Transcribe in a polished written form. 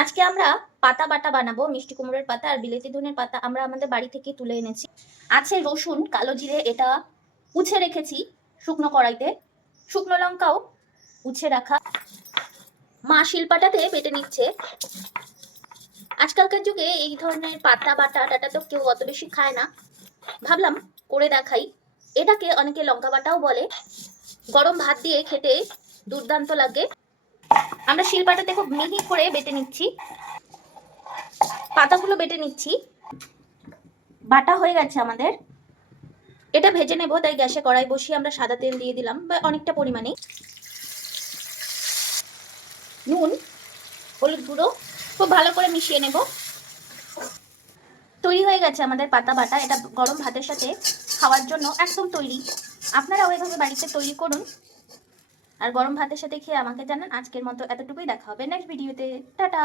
আজকে আমরা পাতা বাটা বানাবো। মিষ্টি কুমড়োর পাতা আর বিলেতি ধনের পাতা আমরা আমাদের বাড়ি থেকে তুলে এনেছি। আছে রসুন, কালো জিরে, এটা উছে রেখেছি শুকনো কড়াইতে। শুকনো লঙ্কাও উছে রাখা। মা শিলপাটাতে বেটে নিচ্ছে। আজকালকার যুগে এই ধরনের পাতা বাটা টাটা তো কেউ অত বেশি খায় না, ভাবলাম করে দেখাই। এটাকে অনেকে লঙ্কা বাটাও বলে। গরম ভাত দিয়ে খেতে দুর্দান্ত লাগে। আমরা শিলপাটাতে খুব মিহি করে বেটে নিচ্ছি, পাতাগুলো বেটে নিচ্ছি। বাটা হয়ে গেছে আমাদের। এটা ভেজে নেব, তাই গ্যাসে কড়াই বসিয়ে আমরা সাদা তেল দিয়ে দিলাম বা অনেকটা পরিমাণে। নুন, হলুদ গুঁড়ো খুব ভালো করে মিশিয়ে নেব। তৈরি হয়ে গেছে আমাদের পাতা বাটা। এটা গরম ভাতের সাথে খাওয়ার জন্য একদম তৈরি। আপনারাও এভাবে বাড়িতে তৈরি করুন আর গরম ভাতের সাথে খেয়ে আমাকে জানান। আজকের মতো এতটুকুই, দেখা হবে নেক্সট ভিডিওতে। টাটা।